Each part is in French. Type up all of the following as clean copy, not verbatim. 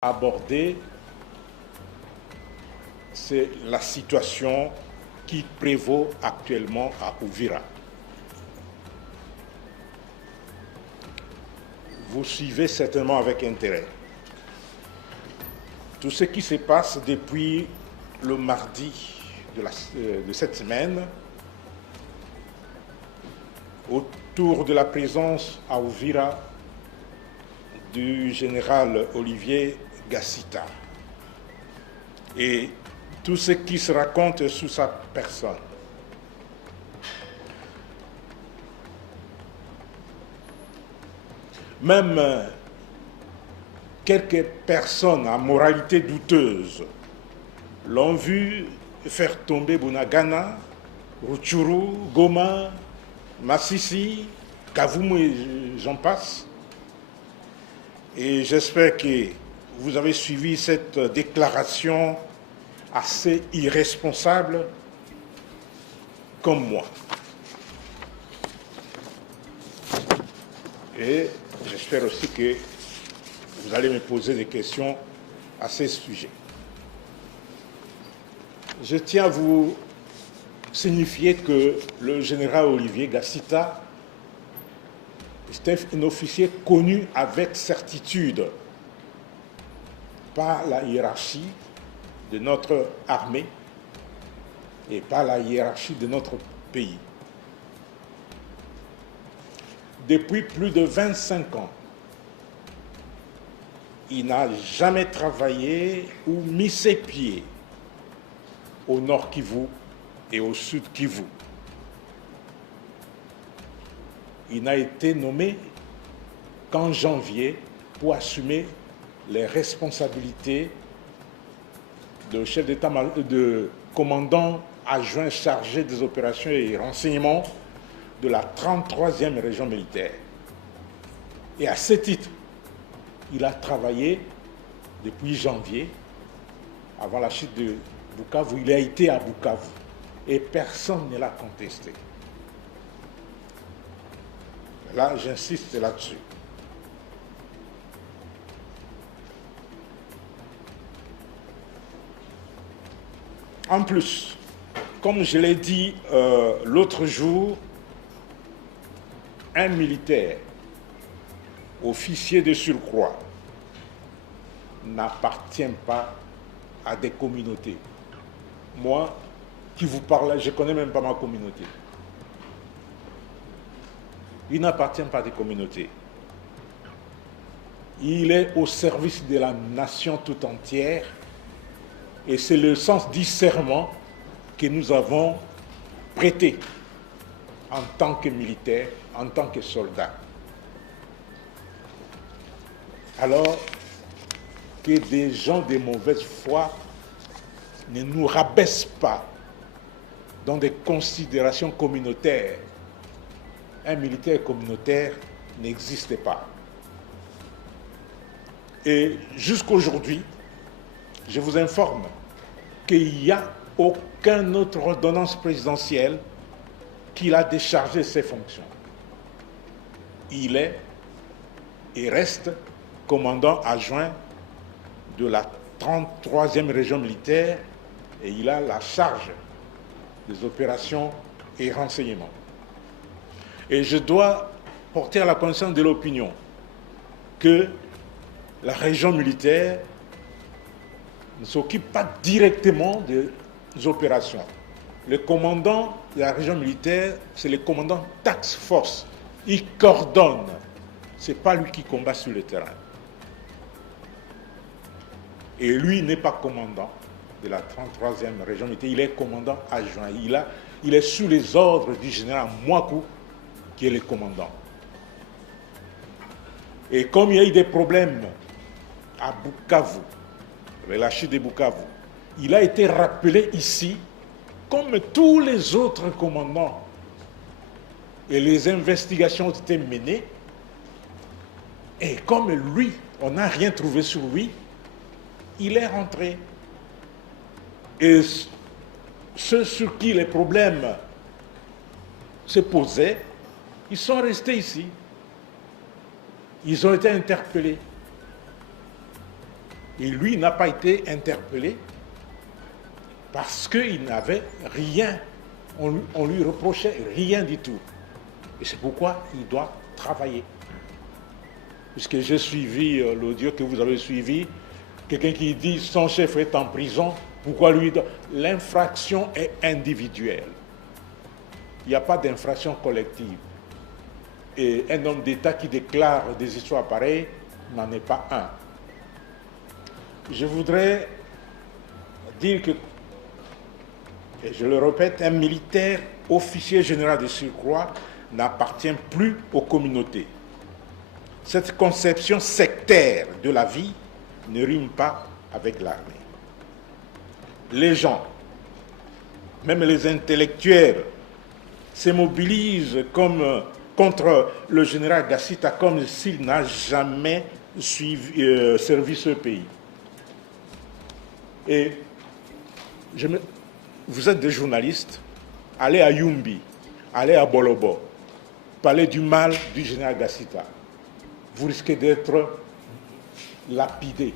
aborder, c'est la situation qui prévaut actuellement à Uvira. Vous suivez certainement avec intérêt tout ce qui se passe depuis le mardi de cette semaine autour de la présence à Uvira du général Olivier Gassita et tout ce qui se raconte sous sa personne. Même quelques personnes à moralité douteuse l'ont vu faire tomber Bunagana, Rutshuru, Goma, Massissi, Kavumu et j'en passe. Et j'espère que vous avez suivi cette déclaration assez irresponsable comme moi. Et j'espère aussi que vous allez me poser des questions à ce sujet. Je tiens à vous signifier que le général Olivier Gassita était un officier connu avec certitude par la hiérarchie de notre armée et par la hiérarchie de notre pays. Depuis plus de 25 ans, il n'a jamais travaillé ou mis ses pieds au nord Kivu et au sud Kivu. Il n'a été nommé qu'en janvier pour assumer les responsabilités de chef d'État, de commandant adjoint chargé des opérations et renseignements de la 33e région militaire. Et à ce titre, il a travaillé depuis janvier, avant la chute de Bukavu. Il a été à Bukavu et personne ne l'a contesté. Là, j'insiste là-dessus. En plus, comme je l'ai dit l'autre jour, un militaire, officier de surcroît, n'appartient pas à des communautés. Moi, qui vous parle, je ne connais même pas ma communauté. Il n'appartient pas à des communautés. Il est au service de la nation tout entière et c'est le sens du serment que nous avons prêté en tant que militaires, en tant que soldats. Alors que des gens de mauvaise foi ne nous rabaissent pas dans des considérations communautaires. Un militaire communautaire n'existe pas. Et jusqu'aujourd'hui, je vous informe qu'il n'y a aucune autre ordonnance présidentielle qui l'a déchargé de ses fonctions. Il est et reste commandant adjoint de la 33e région militaire et il a la charge des opérations et renseignements. Et je dois porter à la connaissance de l'opinion que la région militaire ne s'occupe pas directement des opérations. Le commandant de la région militaire, c'est le commandant Task Force. Il coordonne. Ce n'est pas lui qui combat sur le terrain. Et lui n'est pas commandant de la 33e région militaire, il est commandant adjoint. Il est sous les ordres du général Mwaku, qui est le commandant. Et comme il y a eu des problèmes à Bukavu, avec la chute de Bukavu, il a été rappelé ici, comme tous les autres commandants. Et les investigations ont été menées. Et comme lui, on n'a rien trouvé sur lui, il est rentré. Et ceux sur qui les problèmes se posaient, ils sont restés ici. Ils ont été interpellés. Et lui n'a pas été interpellé parce qu'il n'avait rien. On lui reprochait rien du tout. Et c'est pourquoi il doit travailler. Puisque j'ai suivi l'audio que vous avez suivi, quelqu'un qui dit son chef est en prison, pourquoi lui? L'infraction est individuelle. Il n'y a pas d'infraction collective. Et un homme d'État qui déclare des histoires pareilles n'en est pas un. Je voudrais dire que, et je le répète, un militaire, officier général de surcroît, n'appartient plus aux communautés. Cette conception sectaire de la vie ne rime pas avec l'armée. Les gens, même les intellectuels, se mobilisent contre le général Gassita comme s'il n'a jamais servi ce pays. Et vous êtes des journalistes, allez à Yumbi, allez à Bolobo, parlez du mal du général Gassita. Vous risquez d'être lapidé.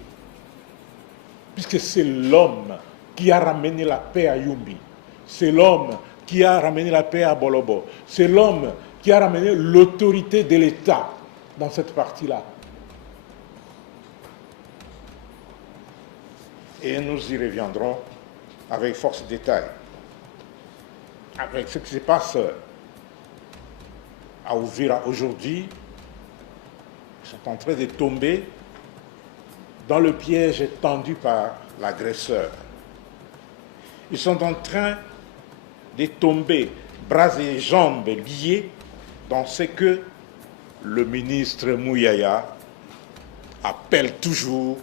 Puisque c'est l'homme qui a ramené la paix à Yumbi. C'est l'homme qui a ramené la paix à Bolobo. C'est l'homme qui a ramené l'autorité de l'État dans cette partie-là. Et nous y reviendrons avec force de détail. Avec ce qui se passe à Uvira aujourd'hui, ils sont en train de tomber dans le piège tendu par l'agresseur. Ils sont en train de tomber bras et jambes liés dans ce que le ministre Mouyaya appelle toujours,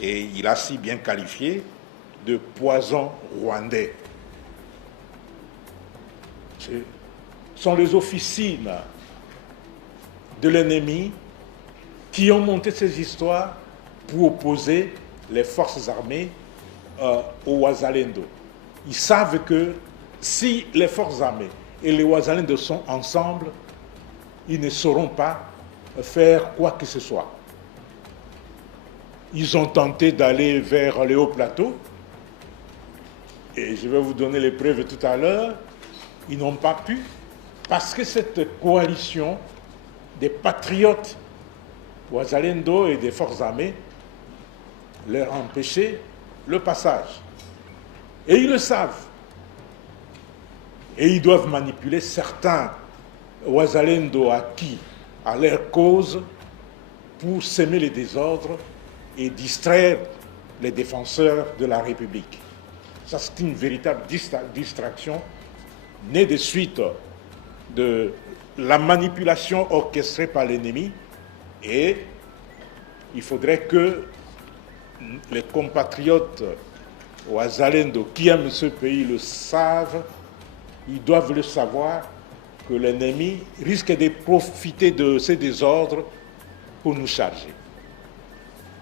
et il a si bien qualifié, de poison rwandais. Ce sont les officines de l'ennemi qui ont monté ces histoires pour opposer les forces armées aux Wazalendo. Ils savent que si les forces armées et les Wazalendo sont ensemble, ils ne sauront pas faire quoi que ce soit. Ils ont tenté d'aller vers les hauts plateaux, et je vais vous donner les preuves tout à l'heure. Ils n'ont pas pu, parce que cette coalition des patriotes Wazalendo et des forces armées leur a empêché le passage. Et ils le savent. Et ils doivent manipuler certains Wazalendo acquis à leur cause pour semer les désordres et distraire les défenseurs de la République. Ça, c'est une véritable distraction née de suite de la manipulation orchestrée par l'ennemi. Et il faudrait que les compatriotes Wazalendo qui aiment ce pays le savent. Ils doivent le savoir que l'ennemi risque de profiter de ces désordres pour nous charger.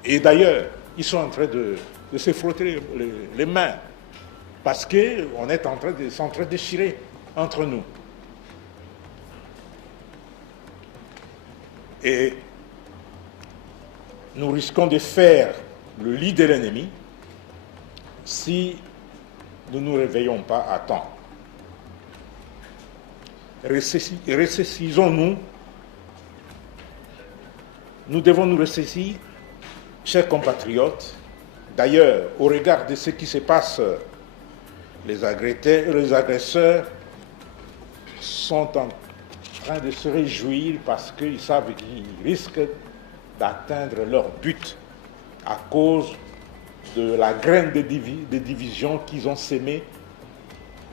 Et d'ailleurs, ils sont en train de se frotter les mains parce qu'on est en train de s'entre-déchirer entre nous. Et nous risquons de faire le lit de l'ennemi si nous ne nous réveillons pas à temps. Ressaisissons-nous. Nous devons nous ressaisir, chers compatriotes. D'ailleurs, au regard de ce qui se passe, les agresseurs sont en train de se réjouir parce qu'ils savent qu'ils risquent d'atteindre leur but à cause de la graine de division qu'ils ont sémée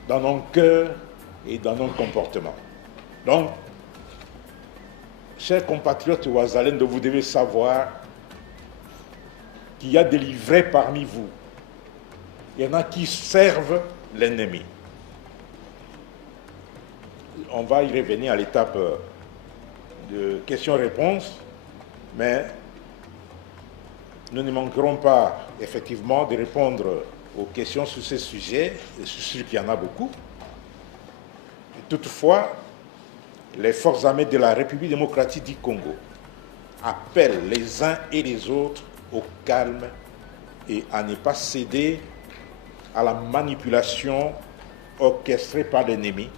dans nos cœurs et dans nos comportements. Donc, chers compatriotes Wazalendo, vous devez savoir qu'il y a des livrets parmi vous. Il y en a qui servent l'ennemi. On va y revenir à l'étape de questions-réponses, mais nous ne manquerons pas effectivement de répondre aux questions sur ces sujets, et je suis sûr qu'il y en a beaucoup. Toutefois, les forces armées de la République démocratique du Congo appellent les uns et les autres au calme et à ne pas céder à la manipulation orchestrée par l'ennemi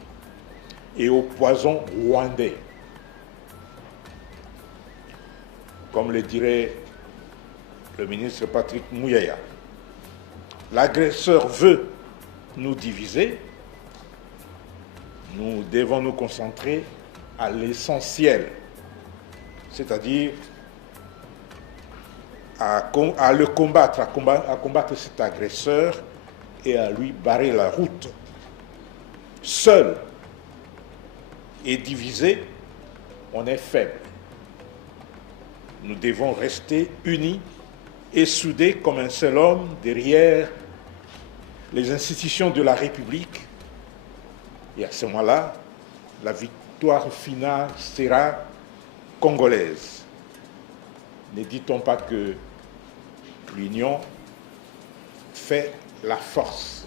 et au poison rwandais. Comme le dirait le ministre Patrick Muyaya, l'agresseur veut nous diviser, nous devons nous concentrer à l'essentiel, c'est-à-dire à le combattre, à combattre cet agresseur et à lui barrer la route. Seul et divisé, on est faible. Nous devons rester unis et soudés comme un seul homme derrière les institutions de la République. Et à ce moment-là, la victoire finale sera congolaise. Ne dit-on pas que l'union fait la force?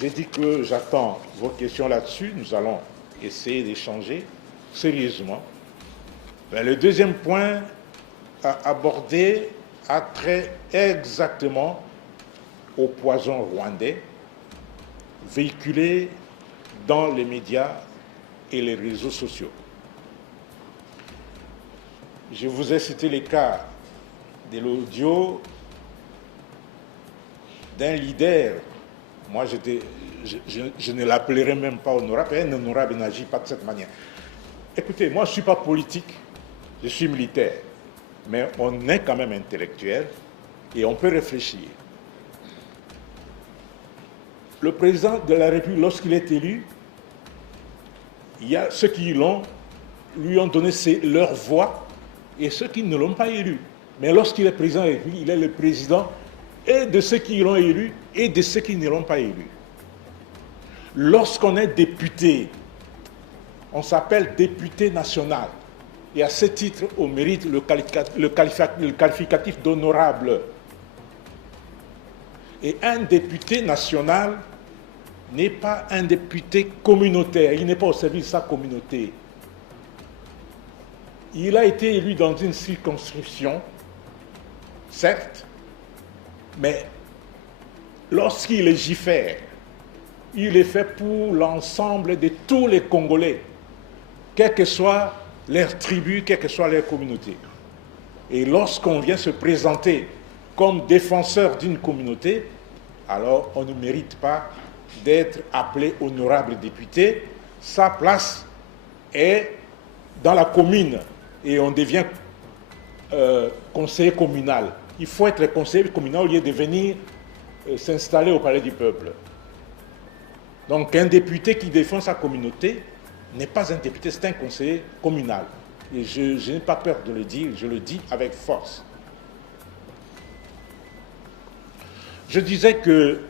J'ai dit que j'attends vos questions là-dessus. Nous allons essayer d'échanger sérieusement. Mais le deuxième point à aborder a trait exactement au poison rwandais véhiculé dans les médias et les réseaux sociaux. Je vous ai cité les cas de l'audio d'un leader. Moi, je ne l'appellerai même pas honorable. Un honorable n'agit pas de cette manière. Écoutez, moi, je ne suis pas politique, je suis militaire. Mais on est quand même intellectuel et on peut réfléchir. Le président de la République, lorsqu'il est élu, il y a ceux qui lui ont donné leur voix et ceux qui ne l'ont pas élu. Mais lorsqu'il est président de la République, il est le président et de ceux qui l'ont élu et de ceux qui ne l'ont pas élu. Lorsqu'on est député, on s'appelle député national. Et à ce titre, on mérite le qualificatif d'honorable. Et un député national n'est pas un député communautaire. Il n'est pas au service de sa communauté. Il a été élu dans une circonscription, certes, mais lorsqu'il légifère, il est fait pour l'ensemble de tous les Congolais, quelle que soit leur tribu, quelle que soit leur communauté. Et lorsqu'on vient se présenter comme défenseur d'une communauté, alors on ne mérite pas d'être appelé honorable député. Sa place est dans la commune et on devient conseiller communal. Il faut être conseiller communal au lieu de venir s'installer au palais du peuple. Donc un député qui défend sa communauté n'est pas un député, c'est un conseiller communal. Et je n'ai pas peur de le dire, je le dis avec force. Je disais que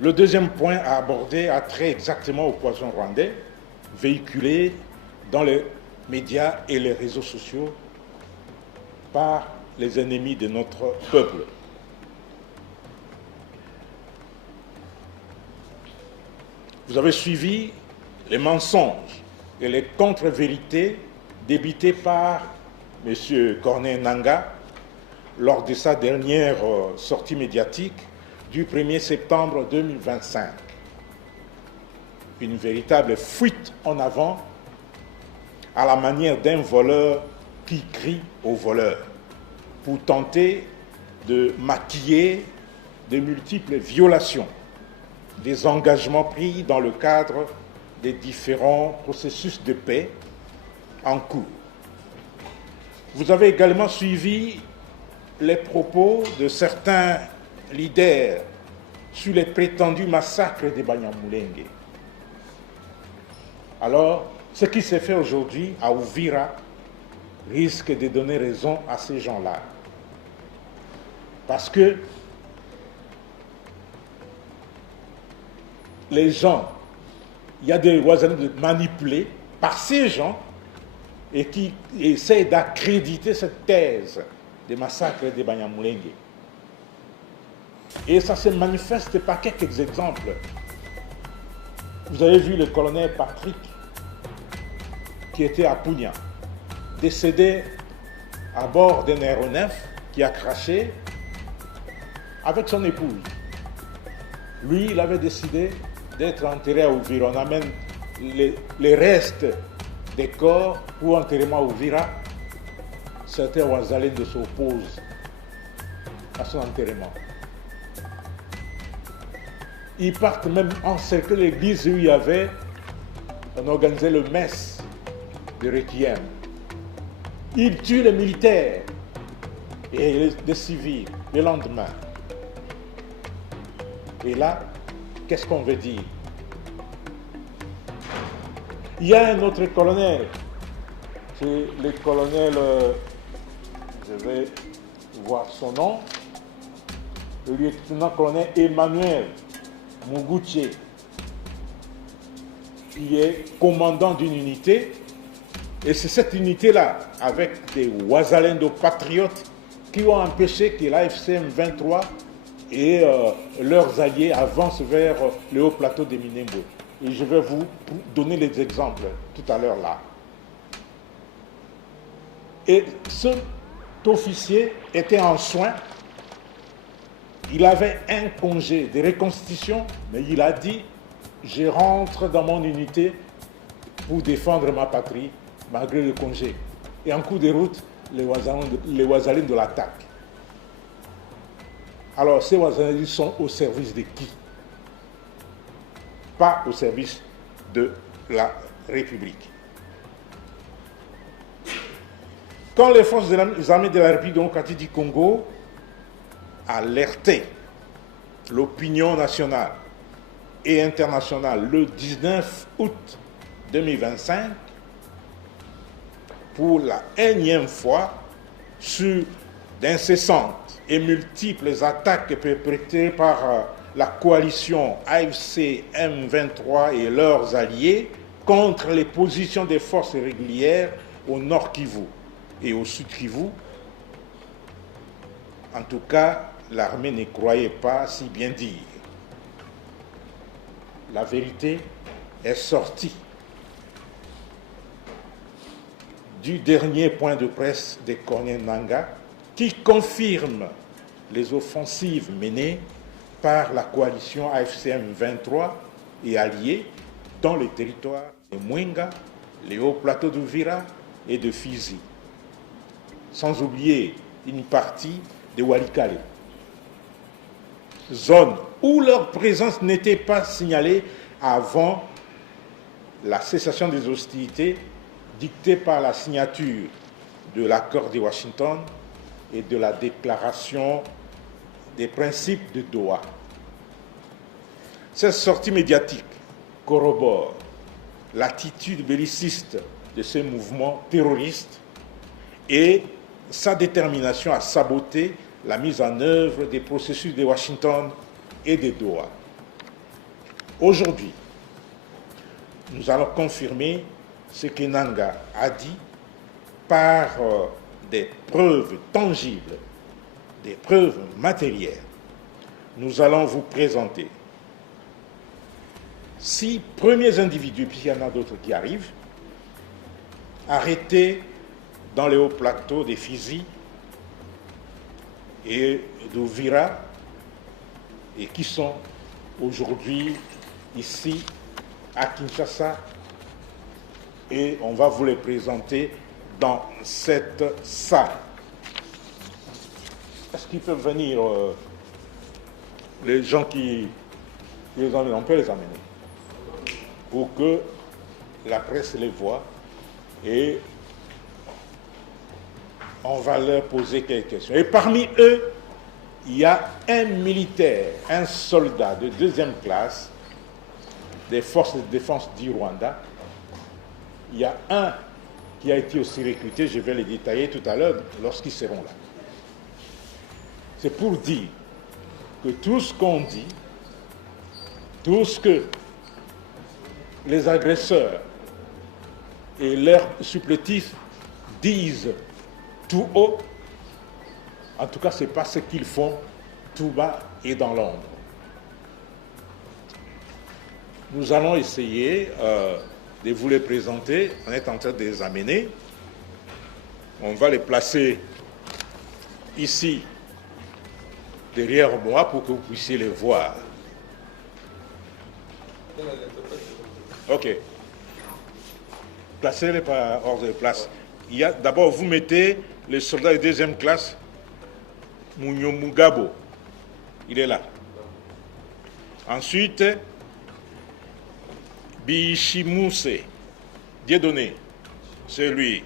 le deuxième point à aborder a trait exactement au poison rwandais, véhiculé dans les médias et les réseaux sociaux par les ennemis de notre peuple. Vous avez suivi les mensonges et les contre-vérités débités par M. Corneille Nangaa lors de sa dernière sortie médiatique du 1er septembre 2025. Une véritable fuite en avant à la manière d'un voleur qui crie au voleur pour tenter de maquiller de multiples violations des engagements pris dans le cadre des différents processus de paix en cours. Vous avez également suivi les propos de certains leaders sur les prétendus massacres des Banyamulenge. Alors, ce qui s'est fait aujourd'hui à Uvira risque de donner raison à ces gens-là. Parce que les gens, il y a des voisins manipulés par ces gens et qui essaient d'accréditer cette thèse des massacres des Banyamulenge. Et ça se manifeste par quelques exemples. Vous avez vu le colonel Patrick qui était à Punya, décédé à bord d'un aéronef qui a craché avec son épouse. Lui, il avait décidé d'être enterré à Uvira. On amène les restes des corps pour enterrement à Uvira. Certains Ouazalènes s'opposent à son enterrement. Ils partent même encercler l'église où il y avait, on organisait le messe de Requiem. Ils tuent les militaires et les civils le lendemain. Et là, qu'est-ce qu'on veut dire? Il y a un autre colonel, c'est le colonel, je vais voir son nom, le lieutenant-colonel Emmanuel Muguche, qui est commandant d'une unité, et c'est cette unité-là, avec des Ouazalendo patriotes, qui ont empêché que l'AFCM 23 et leurs alliés avancent vers le haut plateau de Minembwe. Et je vais vous donner les exemples tout à l'heure là. Et cet officier était en soins. Il avait un congé de reconstitution, mais il a dit « Je rentre dans mon unité pour défendre ma patrie, malgré le congé. » Et en cours de route, les Ouazalènes de l'attaque. Alors, ces Ouazalènes sont au service de qui? Pas au service de la République. Quand les forces des armées de la République démocratique du Congo alertaient l'opinion nationale et internationale le 19 août 2025 pour la énième fois sur d'incessantes et multiples attaques perpétrées par la coalition AFC M23 et leurs alliés contre les positions des forces régulières au nord Kivu et au sud Kivu. En tout cas, l'armée ne croyait pas si bien dire. La vérité est sortie du dernier point de presse de Corneille Nangaa qui confirme les offensives menées par la coalition AFCM 23 et alliés dans les territoires de Mwenga, les hauts plateaux d'Uvira et de Fizi, sans oublier une partie de Walikale, zone où leur présence n'était pas signalée avant la cessation des hostilités dictée par la signature de l'accord de Washington et de la déclaration des principes de Doha. Cette sortie médiatique corrobore l'attitude belliciste de ces mouvements terroristes et sa détermination à saboter la mise en œuvre des processus de Washington et de Doha. Aujourd'hui, nous allons confirmer ce que Nangaa a dit par des preuves tangibles, des preuves matérielles. Nous allons vous présenter 6 premiers individus, puis il y en a d'autres qui arrivent, arrêtés dans les hauts plateaux des Fizi et d'Uvira et qui sont aujourd'hui ici à Kinshasa, et on va vous les présenter dans cette salle. Est-ce qu'ils peuvent venir, les gens qui les emmènent, on peut les amener pour que la presse les voie et on va leur poser quelques questions. Et parmi eux, il y a un militaire, un soldat de 2e classe des forces de défense du Rwanda. Il y a un qui a été aussi recruté, je vais les détailler tout à l'heure lorsqu'ils seront là. C'est pour dire que tout ce qu'on dit, tout ce que les agresseurs et leurs supplétifs disent tout haut, en tout cas, ce n'est pas ce qu'ils font tout bas et dans l'ombre. Nous allons essayer de vous les présenter. On est en train de les amener. On va les placer ici, derrière moi, pour que vous puissiez les voir. Ok. Placez-les par ordre de place. D'abord, vous mettez les soldats de deuxième classe. Munyomugabo, il est là. Ensuite, Bishimuse, Dieudonné, c'est lui.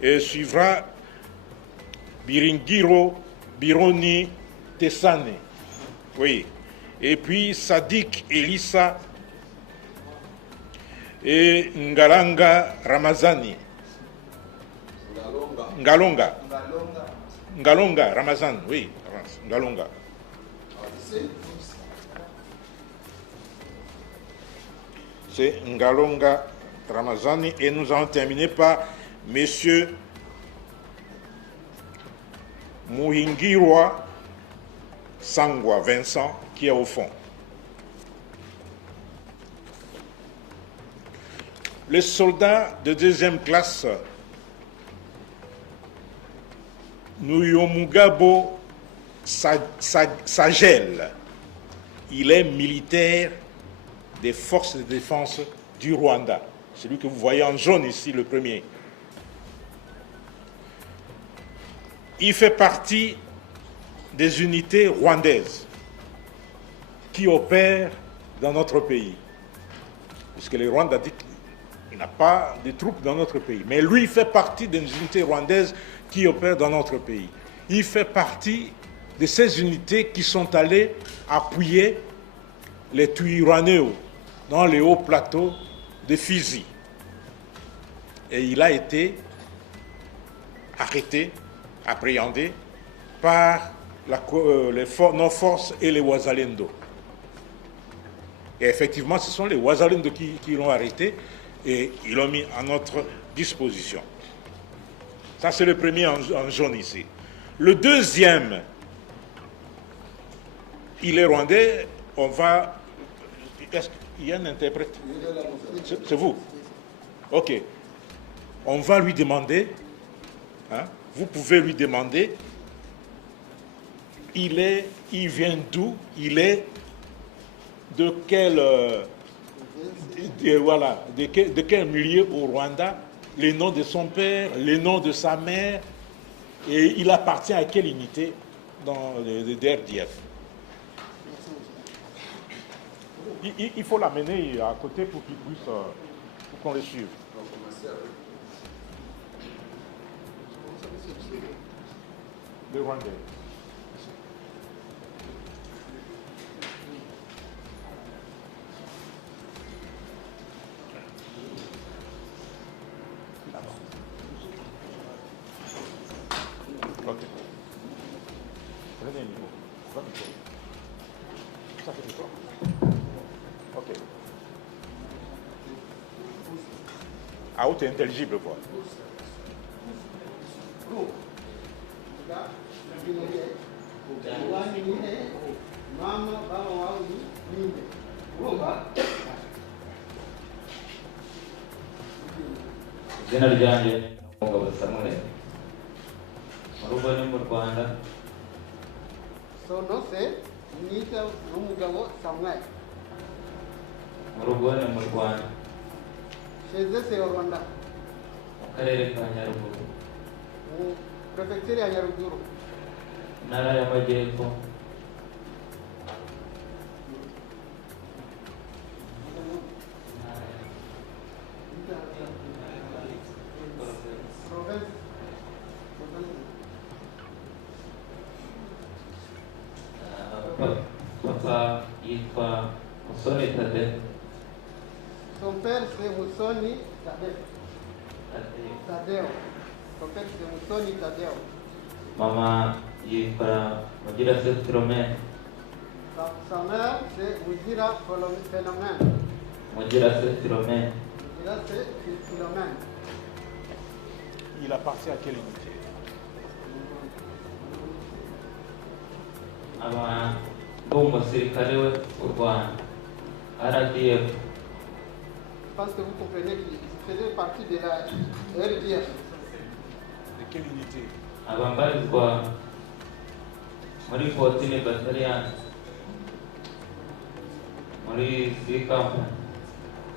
Et suivra Biringiro Bironi Tessane. Oui. Et puis Sadik Elissa et Ngalanga Ramazani. Ngalonga Ramazan, oui. Ngalonga. C'est Ngalonga Ramazani. Et nous allons terminer par Monsieur Muhingirwa Sangwa Vincent, qui est au fond. Les soldats de deuxième classe, Nuyomugabo Sagel, il est militaire des forces de défense du Rwanda. Celui que vous voyez en jaune ici, le premier. Il fait partie des unités rwandaises qui opèrent dans notre pays. Puisque le Rwanda dit qu'il n'a pas de troupes dans notre pays. Mais lui, il fait partie des unités rwandaises qui opèrent dans notre pays. Il fait partie de ces unités qui sont allées appuyer les Twirwanéo dans les hauts plateaux de Fizi. Et il a été arrêté, appréhendé par nos forces et les Wazalendo. Et effectivement, ce sont les Wazalendo qui l'ont arrêté et ils l'ont mis à notre disposition. Ça, c'est le premier en jaune ici. Le deuxième, il est rwandais. On va... Est-ce qu'il y a un interprète? C'est vous? Ok. On va lui demander, hein, vous pouvez lui demander, il vient d'où? Il est de quel, de quel milieu au Rwanda? Les noms de son père, les noms de sa mère, et il appartient à quelle unité dans le DRDF? Il faut l'amener à côté pour qu'il puisse, pour qu'on le suive. Le Rwandais. Ok. Prenez le niveau. Ça fait du quoi? Ok. À haute et intelligible, quoi. izina ryanjye Mugabo Samuel mu rugo ni mu Rwanda. Sono se mwita Umugabo Samuel mu rugo ni mu Rwanda Sheze se Rwanda mu karere ka Nyaruguru mu prefecture ya Nyaruguru ntara y'Amajyepfo papa yitwa Musoni Tade. Son père c'est Musoni Tadeo. Son père c'est Musoni Tadeo. Mama yitwa Mugira Philomène. Sa mère c'est Mugira Philomène. Mugira Philomène. Mugira Philomène. Il appartient à quelle unité? Aba ndi umusirikare we u Rwanda RDF. pense que vous comprenez qu'il faisait partie de la RDF. De quelle unité? abambarizwa muri 14 battalion muri Sikapu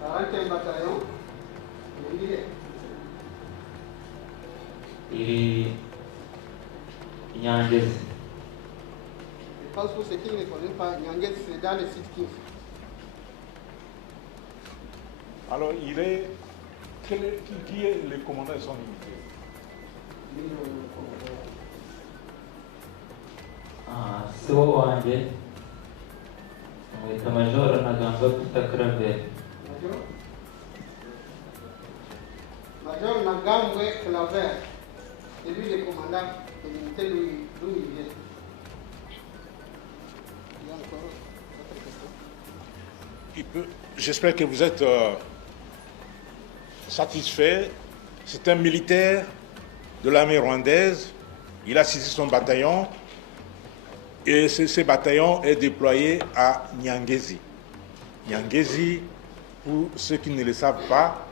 41 bataillon. iri Nyangezi. Je pense que ceux qui ne connaissent pas, Nyangezi, c'est dans le site Kivu. Alors, il est. Qui est le commandant de son unité? Siwo wanjye amwita Major Ntaganda Peter Claver. Major Ntaganda Claver, c'est lui le commandant de l'unité d'où il vient. Il y a encore autre question? J'espère que vous êtes satisfait. C'est un militaire de l'armée rwandaise. Il a saisi son bataillon et ce bataillon est déployé à Nyangezi. Nyangezi, pour ceux qui ne le savent pas,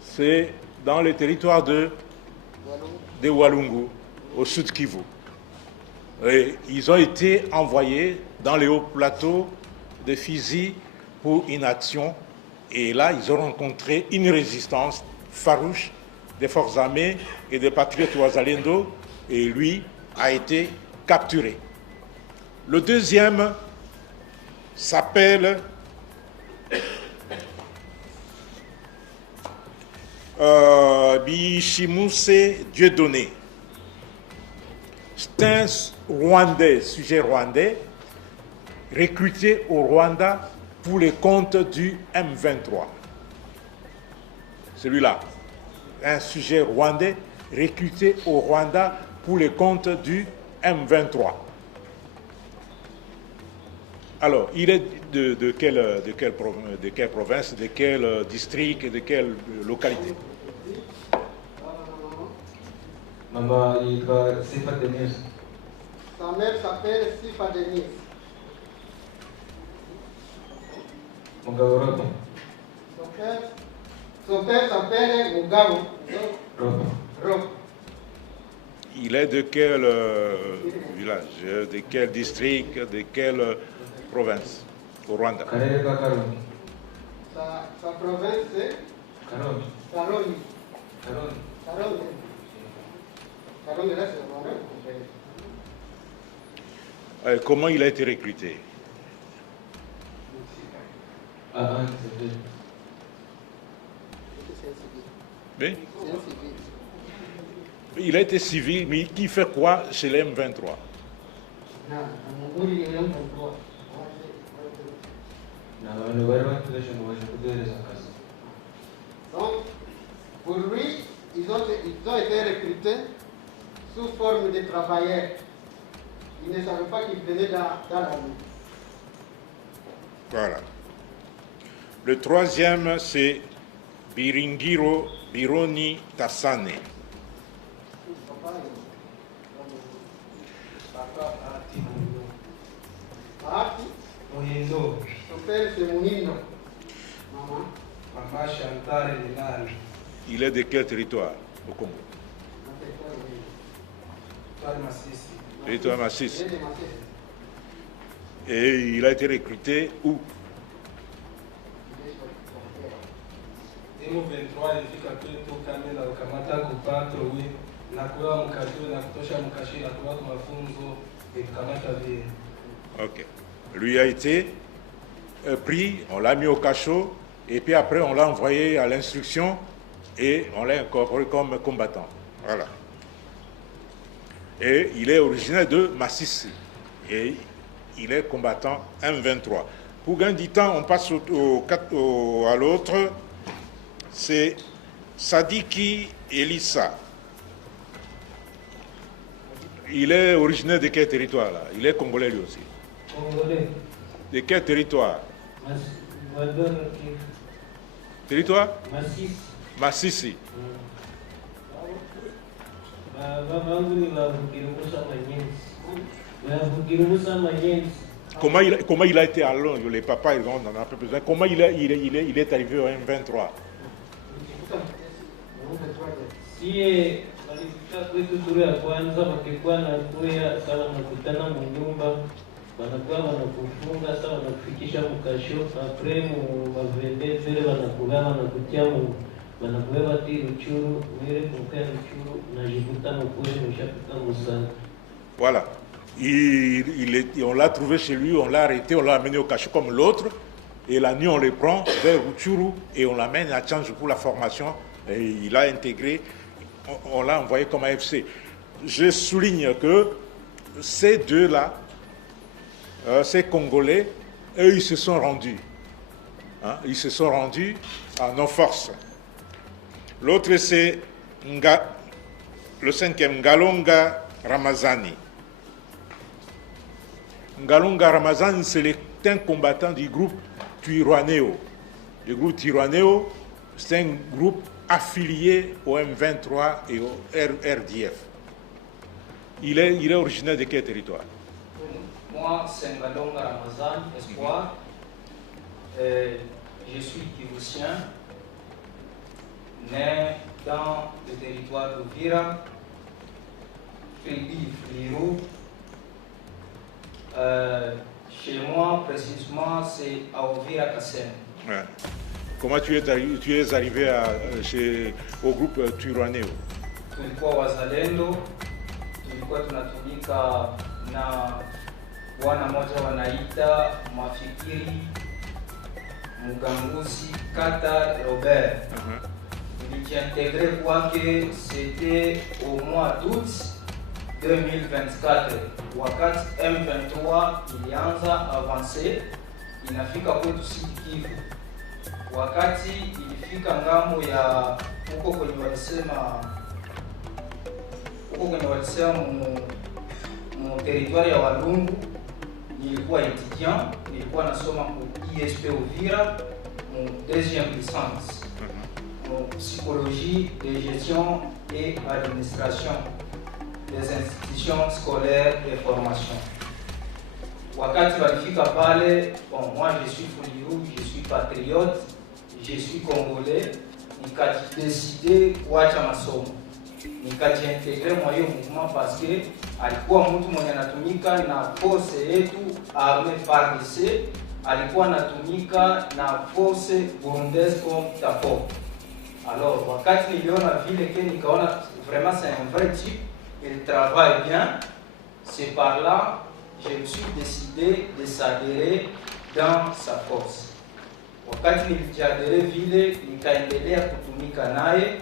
c'est dans le territoire de Walungu, au sud Kivu. Et ils ont été envoyés dans les hauts plateaux de Fizi pour une action. Et là, ils ont rencontré une résistance farouche des forces armées et des patriotes Wazalendo. Et lui a été capturé. Le deuxième s'appelle Bishimuse Dieudonné. C'est un Rwandais, sujet rwandais, recruté au Rwanda pour les comptes du M23. Celui-là, un sujet rwandais recruté au Rwanda pour les comptes du M23. Alors, il est de quelle province, de quel district et de quelle localité? Mama yitwa Sifa Denise. Sa mère s'appelle Sifa Denise. Mugabo Roto. Son père s'appelle Mugabo Roto. Il est de quel village, de quel district, de quelle province au Rwanda? Karere ka Karongi. Sa province c'est Karongi. Karongi. Karongi. Karongi. Karongi, là c'est Rwanda. Comment il a été recruté? C'est vrai. Oui? C'est un civil. Il a été civil, mais qui fait quoi chez les M23? Donc, pour lui, ils ont été recrutés sous forme de travailleurs. Ils ne savaient pas qu'ils venaient dans l'armée. Voilà. Le troisième, c'est Biringiro Bironi Tassane. Bahati, Muhindo, son père c'est Muhindo. Maman, Mama Chantal Linal, Il est de quel territoire au Congo? Toile Massissi, Territoire Massis. il est de Massé. Et il a été recruté où? Demo 23 ilifika kwetu kamera ukamata kupatro we na kuwa mkajua na kutosha mkashi na kuwa kwa mafunzo ikukamata vile. Ok. Lui a été pris, on l'a mis au cachot, et puis après on l'a envoyé à l'instruction et on l'a incorporé comme combattant. Voilà. Et il est originaire de Massissi. Et il est combattant M23. Pour gagner du temps, on passe à l'autre. C'est Sadiki Elissa. Il est originaire de quel territoire là? Il est congolais lui aussi. Congolais. De quel territoire? Territoire? Masisi. Massissi. Comment il a été à Londres? Les papas, ils en ont un peu besoin. Comment il est arrivé au M23? sie walifika kwetu turu ya kwanza, wakikuwa na kuya sawa nakutana munyumba, wanakuwa wanakufunga sawa wanakufikisha mkasho, apre mu mavende zile wanakuwa wanakutia mu wanakuwa ti Ruchuru, mwire kumkaya Ruchuru, najikuta mkule mshapita musana. Voilà. On l'a trouvé chez lui, on l'a arrêté, on l'a amené au cachot comme l'autre. Et la nuit, on le prend vers Rutshuru et on l'amène à Tchange pour la formation. Et il a intégré, on l'a envoyé comme AFC. Je souligne que ces deux-là, ces Congolais, eux, ils se sont rendus. Hein, ils se sont rendus à nos forces. L'autre, c'est le cinquième, Ngalonga Ramazani. Ngalonga Ramazani, c'est un combattant du groupe Twirwaneho. Le groupe Twirwaneho, c'est un groupe affilié au M23 et au RDF. Il est originaire de quel territoire? Moi, c'est Ngalonga Ramazani, espoir. Je suis Kivussien, né dans le territoire d'Uvira, Fribirou. Chez moi, précisément, c'est à Uvira Kassem. Ouais. Comment tu es arrivé au groupe Twirwaneho? Tulikuwa wazalendo, tulikuwa tunatumika na bwana moja wanaita Mafikiri Muganguzi Kata Robert. Nilijiintégré kwake, c'était au mois d'août 2024, wakati M23 ilianza avancer inafika kwetu Sud Kivu. Wakati ilifika ngambo ya huko kwenye walisema mu territoire ya Walungu, nilikuwa étudiant, nilikuwa nasoma ku ISP Uvira mu deuxième licence en psychologie de gestion et administration des institutions scolaires et formation. Wakati walifika pale, bon, moi je suis Fuliru, je suis patriote, je suis congolais, nikajideside kuacha masomo, nikajiintegre mwa hiyo mouvement parce que alikuwa mtu mwenye anatumika na force yetu armée FARDC, alikuwa anatumika na force burundaise comme TAPO. Alors wakati niliona vile que nikaona vraiment c'est un vrai type, il travaille bien, c'est par là je me suis décidé de s'adhérer dans sa force. Wakati nilijiadhere vile, nikaendelea kutumika naye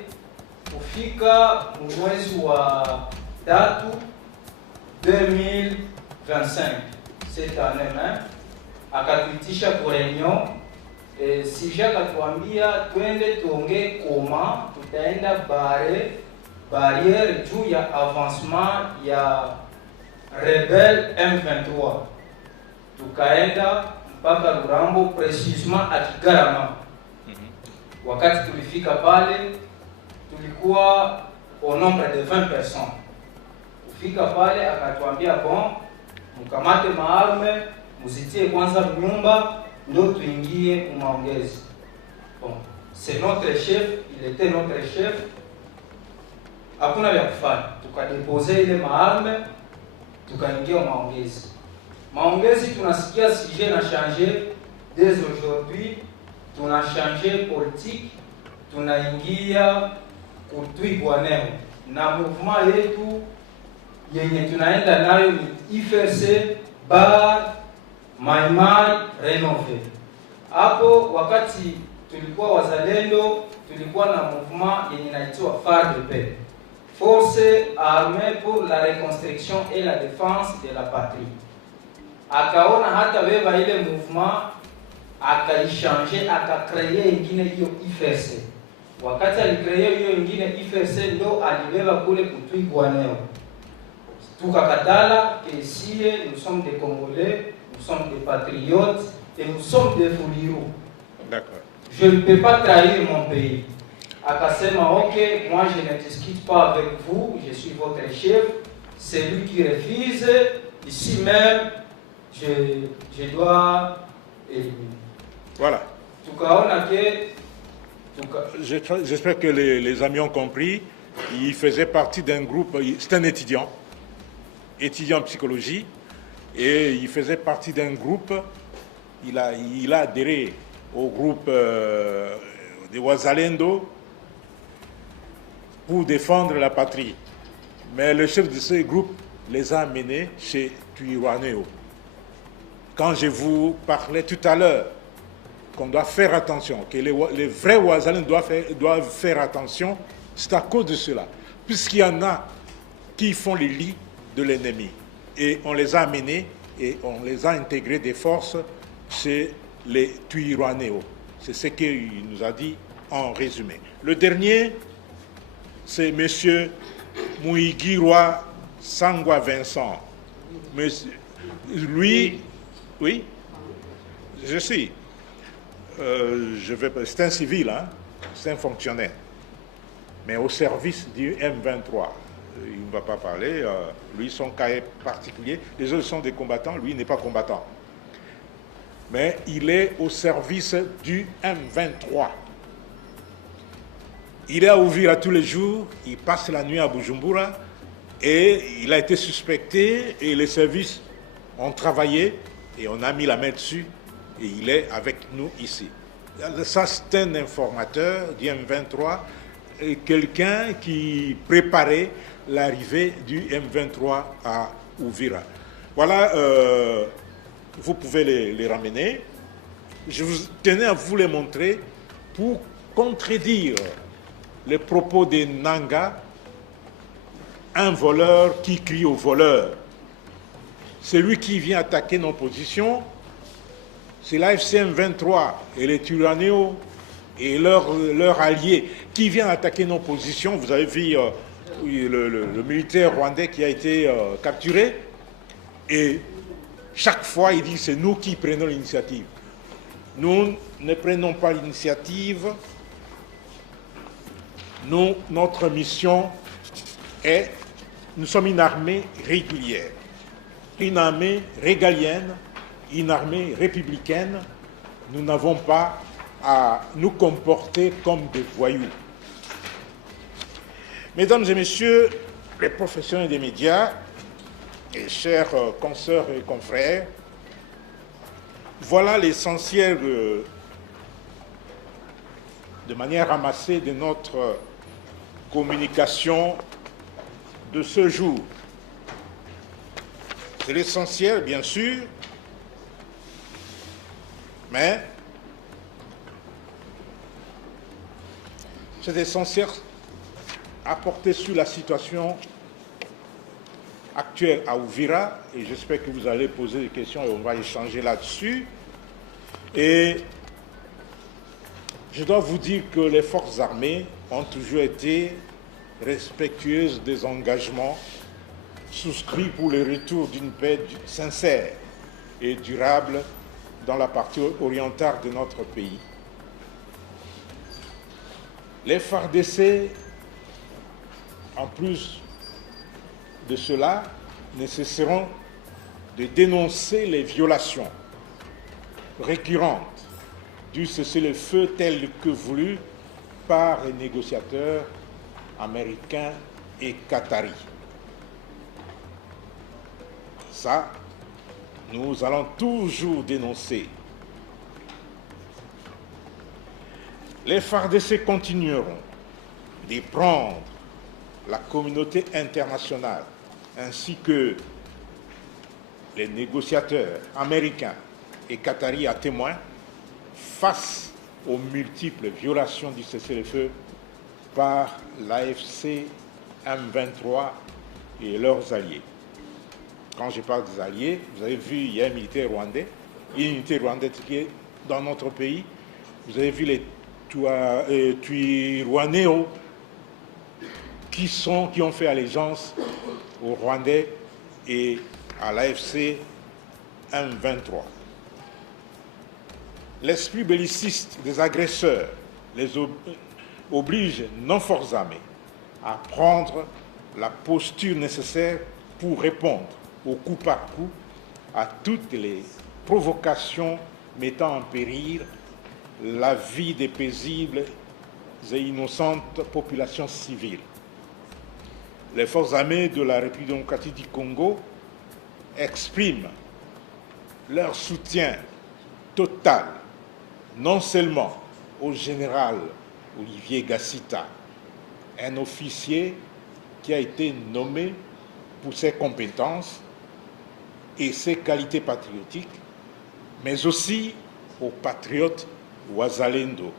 kufika mwezi wa 3 2025 cette année même, akatuitisha kwa réunion sija akatuambia twende tuongee koma tutaenda barrière juu ya avancement ya rebelle M23. Tukaenda mpaka Lurambo, précisément à Kigarama. Wakati tulifika pale, tulikuwa au nombre de 20 personnes. Kufika pale akatuambia bon, mkamate maarme, muzitie kwanza nyumba ndio tuingie maongezi. Bon, c'est notre chef, il était notre chef. Hakuna vya kufanya, tukadepose ile maarme, tukaingia maongezi. Maongezi tunasikia sujet na changer dès aujourd'hui, tuna changer politique, tunaingia kutwibwaneho na mouvement yetu yenye tunaenda nayo ni IFRC bar Maimai Renove. Hapo wakati tulikuwa wazalendo, tulikuwa na mouvement yenye inaitwa FARDP, Force Armée pour la Reconstruction et la Défense de la Patrie. Akaona hata beba ile mouvement, akaishange, akakreye ingine hiyo IFRC. Wakati alikreye hiyo ingine IFRC ndo alibeba kule kutwigwaneho. Tukakatala que si nous sommes des Congolais, nous sommes des patriotes et nous sommes des Fuliru. D'accord. Je ne peux pas trahir mon pays. Akasema ok, moi je ne discute pas avec vous, je suis votre chef, c'est lui qui refuse, ici même je dois éliminer. Voilà. Tukaona que J'espère que les amis ont compris Il faisait partie d'un groupe, c'est un étudiant en psychologie, et il faisait partie d'un groupe, il a adhéré au groupe de Wazalendo pour défendre la patrie. Mais le chef de ce groupe les a amenés chez Twirwaneho. Quand je vous parlais tout à l'heure qu'on doit faire attention, que les vrais Wazalendo doivent faire attention, c'est à cause de cela. Puisqu'il y en a qui font les lits de l'ennemi. Et on les a amenés et on les a intégrés des forces chez les Twirwaneho. C'est ce qu'il nous a dit en résumé. Le dernier, c'est M. Muigirwa Sangwa Vincent. Monsieur, lui, oui, je sais. C'est un civil, hein, c'est un fonctionnaire, mais au service du M23. Il ne va pas parler, lui son cas est particulier, les autres sont des combattants, lui n'est pas combattant. Mais il est au service du M23. Il est à Uvira tous les jours, il passe la nuit à Bujumbura et il a été suspecté et les services ont travaillé et on a mis la main dessus et il est avec nous ici. Ça, c'est un informateur du M23, quelqu'un qui préparait l'arrivée du M23 à Uvira. Voilà, vous pouvez les ramener. Je vous tenais à vous les montrer pour contredire les propos de Nanga, un voleur qui crie au voleur. C'est lui qui vient attaquer nos positions. C'est l'AFC M23 et les Twirwaneho et leurs alliés qui viennent attaquer nos positions. Vous avez vu le militaire rwandais qui a été capturé. Et chaque fois, il dit c'est nous qui prenons l'initiative. Nous ne prenons pas l'initiative. Nous, notre mission est, nous sommes une armée régulière, une armée régalienne, une armée républicaine. Nous n'avons pas à nous comporter comme des voyous. Mesdames et messieurs, les professionnels des médias, et chers consoeurs et confrères, voilà l'essentiel de manière ramassée de notre communication de ce jour. C'est l'essentiel, bien sûr, mais c'est essentiel à porter sur la situation actuelle à Uvira, et j'espère que vous allez poser des questions et on va échanger là-dessus. Et je dois vous dire que les forces armées ont toujours été respectueuses des engagements souscrits pour le retour d'une paix sincère et durable dans la partie orientale de notre pays. Les FARDC, en plus de cela, ne cesseront de dénoncer les violations récurrentes du cessez-le-feu tel que voulu par les négociateurs américains et qataris. Ça, nous allons toujours dénoncer. Les FARDC continueront de prendre la communauté internationale ainsi que les négociateurs américains et qataris à témoin face aux multiples violations du cessez-le-feu par l'AFC M23 et leurs alliés. Quand je parle des alliés, vous avez vu, il y a un militaire rwandais, une unité rwandaise qui est dans notre pays. Vous avez vu les Twirwaneho qui ont fait allégeance aux Rwandais et à l'AFC M23. L'esprit belliciste des agresseurs les oblige nos forces armées à prendre la posture nécessaire pour répondre au coup par coup à toutes les provocations mettant en péril la vie des paisibles et innocentes populations civiles. les forces armées de la République démocratique du Congo expriment leur soutien total, non seulement au général Olivier Gassita, un officier qui a été nommé pour ses compétences et ses qualités patriotiques, mais aussi aux patriotes Wazalendo